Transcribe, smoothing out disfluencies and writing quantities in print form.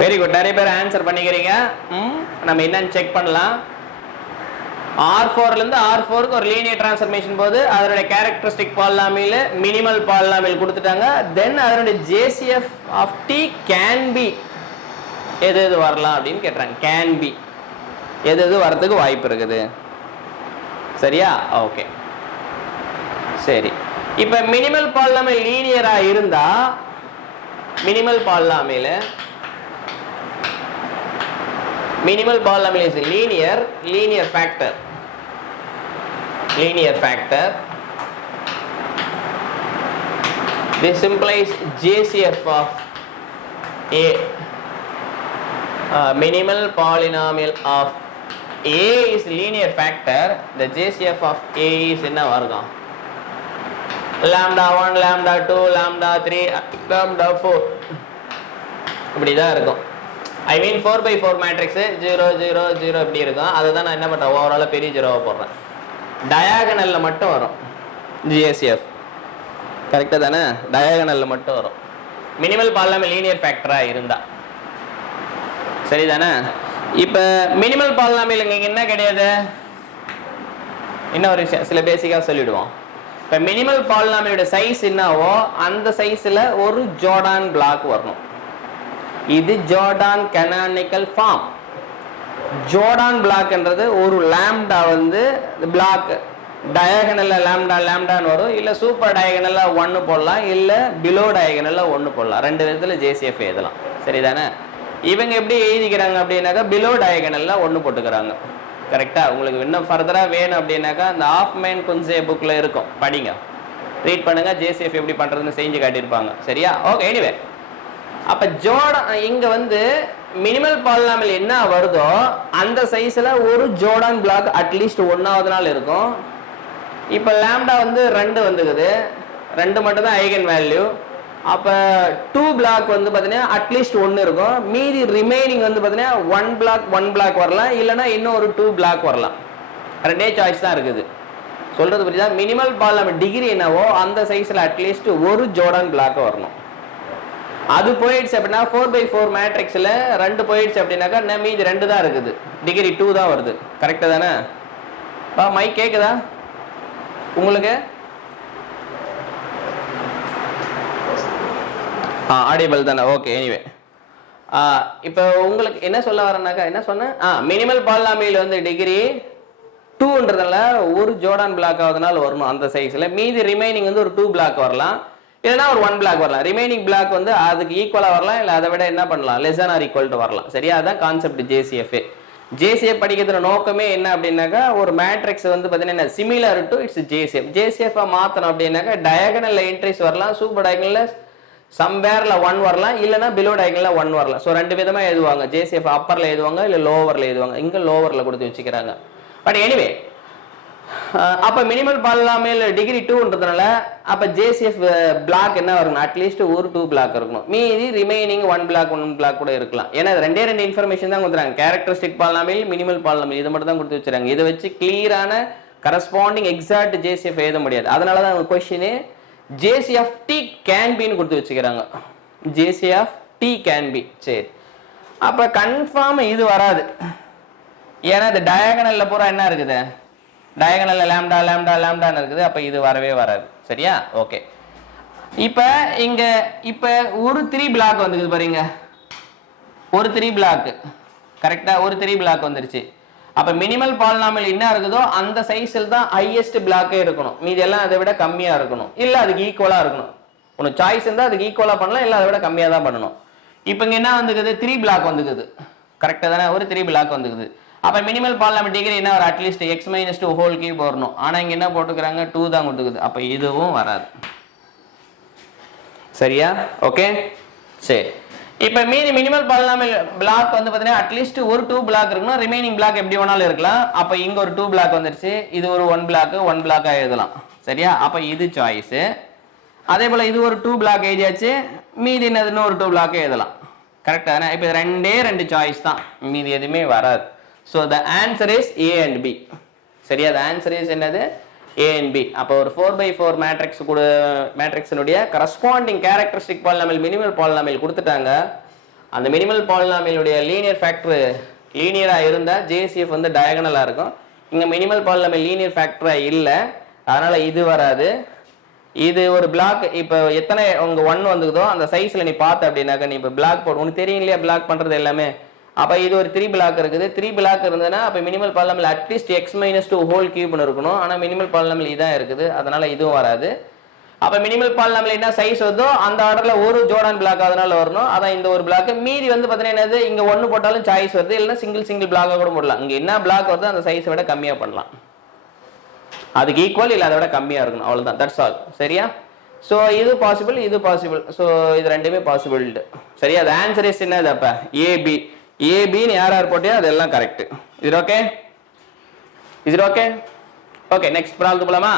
Very good. நிறைய பேர் answer பண்ணிக்கிறீங்க. நம்ம என்னன்னு செக் பண்ணலாம். R4 இருந்து R4க்கு ஒரு லீனியர் டிரான்ஸ்ஃபர்மேஷன் போது அதனுடைய கேரக்டரிஸ்டிக் பாலினாமியல் மினிமல் பாலினாமியல் கொடுத்துட்டாங்க. தென் அதனுடைய JCF of t can be எது எது வரலாம் அப்படின்னு கேட்குறாங்க. can be எது எது வரதுக்கு வாய்ப்பு இருக்குது. சரியா? ஓகே சரி. இப்போ மினிமல் பாலினாமியல் லீனியரா இருந்தா minimal polynomial is linear factor. This implies JCF of A. Minimal polynomial of A is linear factor. The JCF of A is என்ன வருகம்? lambda 1, lambda 2, lambda 3, lambda 4 இப்படிதான் இருக்கும். I mean 4/4 மேட்ரிக்ஸ் 0 0 0 இப்படி இருக்கும். அதுதான் நான் என்ன பண்றேன், ஓவராலா பெரிய ஜீரோவா போடுறேன். டயாகனல்ல மட்டும் வரும் JCF. கரெக்டா தானே? டயாகனல்ல மட்டும் வரும் மினிமல் பாலினாமியல் லீனியர் ஃபேக்டரா இருந்தா. சரிதானே? இப்போ மினிமல் பாலினாமியல் இங்க என்ன கிடையாது, இன்னும் ஒரு விஷயம் சில பேசிக்கா சொல்லிடுவோம். இப்போ மினிமல் பாலினாமியலோட சைஸ் என்னவோ அந்த சைஸ்ல ஒரு ஜோர்டான் பிளாக் வரணும். இது ஜோர்டான் கனானிக்கல் ஃபார்ம். ஜோர்டான் பிளாக்ன்றது ஒரு லாம்டா வந்து பிளாக் டயகனல்ல லாம்டா லாம்டான்னு வரும், இல்லை சூப்பர் டயகனல்ல 1 போடலாம், இல்லை பிலோ டயகனல்ல 1 போடலாம். ரெண்டு விதத்தில் JCF எழுதலாம். சரிதானே? இவங்க எப்படி எழுதிக்கிறாங்க அப்படின்னாக்கா பிலோ டயகனல்ல 1 போட்டுக்கிறாங்க. கரெக்டா? உங்களுக்கு இன்னும் ஃபர்தரா வேணும் அப்படின்னாக்கா அந்த ஆஃப்மைன் குன்சே புக்ல இருக்கும், படிங்க, ரீட் பண்ணுங்க. JCF எப்படி பண்றதுன்னு செஞ்சு காட்டியிருப்பாங்க. சரியா? ஓகே. எனிவே அப்ப இங்க வந்து மினிமல் பாலினாமியல் என்ன வருதோ அந்த சைஸ்ல ஒரு ஜோர்டான் பிளாக் அட்லீஸ்ட் 1வது நாள் இருக்கும். இப்ப லாம்டா வந்து 2 வந்துக்குது, 2 மட்டும் தான் ஐகன் வேல்யூ. அப்ப 2 பிளாக் வந்து பாத்தீங்கன்னா அட்லீஸ்ட் 1 இருக்கும். மீதி ரிமைனிங் வந்து பாத்தீங்கன்னா 1 பிளாக் வரலாம், இல்லைன்னா இன்னும் ஒரு 2 பிளாக் வரலாம். ரெண்டே சாய்ஸ் தான் இருக்குது. சொல்றது புரியுதா? மினிமல் பாலினாமியல் டிகிரி என்னவோ அந்த சைஸ்ல அட்லீஸ்ட் ஒரு ஜோர்டான் பிளாக் வரணும். அது போயிடுச்சு அப்படின்னா 4/4 மேட்ரிக்ஸ்ல 2 போயிடுச்சு அப்படின்னாக்கா மீதி 2 தான் இருக்குது, டிகிரி 2 தான் வருது. கரெக்டா தானே? மைக் கேக்குதா உங்களுக்கு? ஆடியபிள் தானே? ஓகே. எனிவே இப்போ உங்களுக்கு என்ன சொல்ல வரேன்னாக்கா, என்ன சொன்னேன், மினிமல் பாலினாமியல் வந்து டிகிரி 2ன்றதுல ஒரு ஜோர்டான் பிளாக் ஆகுதுனால வரணும் அந்த சைஸ்ல. மீதி ரிமைனிங் வந்து ஒரு 2 பிளாக் வரலாம், இல்லைன்னா ஒரு 1 பிளாக் வரலாம். ரிமைனிங் பிளாக் வந்து அதுக்கு ஈக்குவலா வரலாம், இல்லை அதை விட என்ன பண்ணலாம், less than or equal to வரலாம். சரியா? அதான் கான்செப்ட் JCF. JCF படிக்கிறதுல நோக்கமே என்ன அப்படின்னாக்கா ஒரு மேட்ரிக்ஸ் வந்து பார்த்தீங்கன்னா similar to it's JCF. JCF மாற்றணும் அப்படின்னாக்கா டயகனல்ல என்ட்ரிஸ் வரலாம், சூப்பர் டயகனல்ல சம்வேர்ல 1 வரலாம், இல்லைன்னா பிலோ டயகனல்ல 1 வரலாம். ஸோ 2 விதமா எழுதுவாங்க. JCF அப்பர்ல எழுதுவாங்க, இல்லை லோவர்ல எழுதுவாங்க. இங்க லோவர்ல கொடுத்து வச்சுக்கிறாங்க. பட் எனிவே அப்ப மினிமல் பாலினாமியல் டிகிரி 2ன்றதுனால அப்ப JCF பிளாக் என்ன வரணும், அட்லீஸ்ட் ஒரு 2 பிளாக் இருக்கணும். மீதி ரிமைனிங் 1 பிளாக் கூட இருக்கலாம். ஏன்னா ரெண்டே இன்ஃபர்மேஷன் தான் கொடுத்துறாங்க, கேரக்டரிஸ்டிக் பாலினாமியல், மினிமல் பாலினாமியல், இது மட்டும் தான் கொடுத்து வச்சிருக்காங்க. இதை வச்சு கிளியரான கரஸ்பாண்டிங் எக்ஸாக்ட் JCF எழுத முடியாது. அதனாலதான் question JCF t can be ன்னு கொடுத்து வச்சுக்கிறாங்க. JCF t can be. சரி, அப்ப கன்ஃபார்ம் இது வராது. ஏன்னா இந்த டயகனல்ல பூரா என்ன இருக்குது, டயகனல்ல லாம்டா லாம்டா லாம்டான்னு இருக்குது. அப்ப இது வரவே வராது. சரியா? ஓகே. இப்ப இங்க இப்ப ஒரு 3 பிளாக் வந்துருக்குது பாருங்க, ஒரு 3 பிளாக். கரெக்டா? ஒரு 3 பிளாக் வந்துருச்சு. அப்ப மினிமல் பாலினாமியல் என்ன இருக்குதோ அந்த சைஸ்ல தான் ஹையஸ்ட் பிளாக்கே இருக்கணும். மீதி எல்லாம் அதை விட கம்மியா இருக்கணும், இல்ல அதுக்கு ஈக்குவலா இருக்கணும். ஒன்னு சாய்ஸ் இருந்தா அதுக்கு ஈக்குவலா பண்ணலாம், இல்ல அதை விட கம்மியா தான் பண்ணணும். இப்ப இங்க என்ன வந்துக்குது, 3 பிளாக் வந்துக்குது. கரெக்டா தானே? ஒரு 3 பிளாக் வந்துக்குது. அப்ப மினிமல் பாலினாமியல் டிகிரி என்ன ஒரு அட்லீஸ்ட் x-2 ஹோல் கியூப் வரணும். ஆனா இங்க என்ன போட்டுக்கிறாங்க, 2 தான் கொடுத்துக்குது. அப்ப இதுவும் வராது. சரியா? ஓகே. சரி, இப்ப மீதி மினிமல் பாலினாமியல் பிளாக் வந்து பாத்தீங்கன்னா அட்லீஸ்ட் ஒரு 2 பிளாக் இருக்கணும். ரிமைனிங் பிளாக் எப்படி வேணாலும் இருக்கலாம். அப்ப இங்க ஒரு 2 பிளாக் வந்துருச்சு. இது ஒரு 1 பிளாக்கா எழுதலாம். சரியா? அப்ப இது சாய்ஸ். அதே போல இது ஒரு 2 பிளாக் எழுதியாச்சு. மீதி என்னதுன்னு ஒரு 2 பிளாக் எழுதலாம். கரெக்டா? இப்ப ரெண்டு சாய்ஸ் தான், மீதி எதுவுமே வராது. So the answer is A and B. சரியா? the answer is என்னது, A and B. அப்ப ஒரு 4/4 மேட்ரிக்ஸ் கூட மேட்ரிக்ஸினுடைய corresponding characteristic polynomial minimal polynomial கொடுத்துட்டாங்க. அந்த மினிமல் பாலினாமியலுடைய லீனியர் ஃபேக்டர் லீனியரா இருந்தா ஜேசிஎஃப் வந்து டயகனலா இருக்கும். இங்க மினிமல் பாலினாமியல் லீனியர் ஃபேக்டரா இல்ல, அதனால இது வராது. இது ஒரு பிளாக் இப்போ எத்தனை உங்க 1 வந்துக்குதோ அந்த சைஸ்ல நீ பார்த்த அப்படின்னாக்க நீ இப்போ பிளாக் போடு, உனக்கு தெரியும் இல்லையா பிளாக் பண்றது எல்லாமே. அப்ப இது ஒரு 3 பிளாக் இருக்குது. 3 பிளாக் இருந்ததுன்னா அப்ப minimal polynomial at least x-2 whole கியூப்னு இருக்கணும். ஆனா மினிமல் பாலினாமியல் இதான் இருக்குது, அதனால இதுவும் வராது. அப்ப மினிமல் பாலினாமியல் என்ன சைஸ் வருதோ அந்த ஆர்டர்ல ஒரு ஜோர்டான் பிளாக் அதனால வரணும். அதான் இந்த ஒரு பிளாக். மீதி வந்து பாத்தீங்கன்னா என்னது, இங்க 1 போட்டாலும் சாய்ஸ் வருது, இல்லைன்னா சிங்கிள் பிளாக்கா கூட போடலாம். இங்க என்ன பிளாக் வருதோ அந்த சைஸை விட கம்மியா பண்ணலாம், அதுக்கு ஈக்குவல் இல்ல அதை விட கம்மியா இருக்கணும், அவ்வளவுதான். That's all. சரியா? சோ இது பாசிபிள், இது பாசிபிள். சோ இது ரெண்டுமே பாசிபிள். சரியா? the answer is என்னது அப்ப AB. ஏபின்னு யார் போட்டியோ அதெல்லாம் கரெக்ட். இது ஓகே? இது ஓகே? ஓகே, நெக்ஸ்ட் ப்ராப்ளம் போலாமா?